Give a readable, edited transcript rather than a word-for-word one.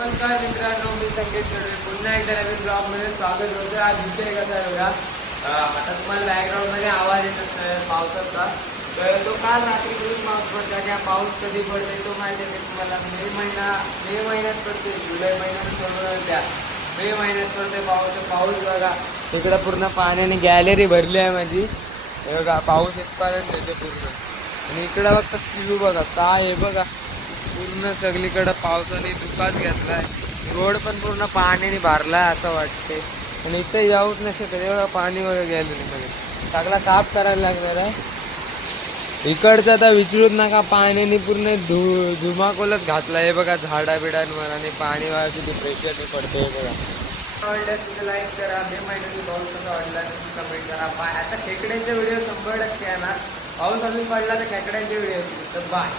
नमस्कार मित्रांनो, मी संकेत कडवे पुन्हा एकदा नवीन ब्लॉगमध्ये स्वागत होतं. आज विषय कसा आहे बघा, आता तुम्हाला बॅकग्राऊंडमध्ये आवाज येत असेल पावसाचा. तर तो काल रात्री खूप पाऊस पडला. त्या पाऊस कधी पडते तो माहिती आहे तुम्हाला. मे महिन्यात पडते, जुलै महिन्यात सोडून द्या. मे महिन्यात पडते पाऊस बघा. इकडं पूर्ण पाण्याने गॅलरी भरली आहे माझी. हे बघा पाऊस इथपर्यंत येते पूर्ण. आणि इकडं फक्त व्ह्यू बघा काय आहे बघा, पूर्ण सगळीकडं पावसाने धुकाच घेतलाय. रोड पण पूर्ण पाण्याने भरलाय असं वाटते. आणि इथे जाऊच नाही शकत, एवढं पाणी वगैरे गेलेलं मध्ये. सगळा साफ करायला लागणार आहे. इकडचं तर विचारूच नका, पाण्याने पूर्ण धुमाकूलच घातला. हे बघा झाडा बिडांवर आणि पाणी वगैरे किती प्रेशरने पडते हे बघा. आवडल्यास तिथे लाईक करा. मे महिन्याची पाऊस कसा वाटला कमेंट करा. आता खेकड्यांचे व्हिडिओ 100% येणार. पाऊस अजून पडला तर खेकड्यांचे व्हिडिओ. तर बाय.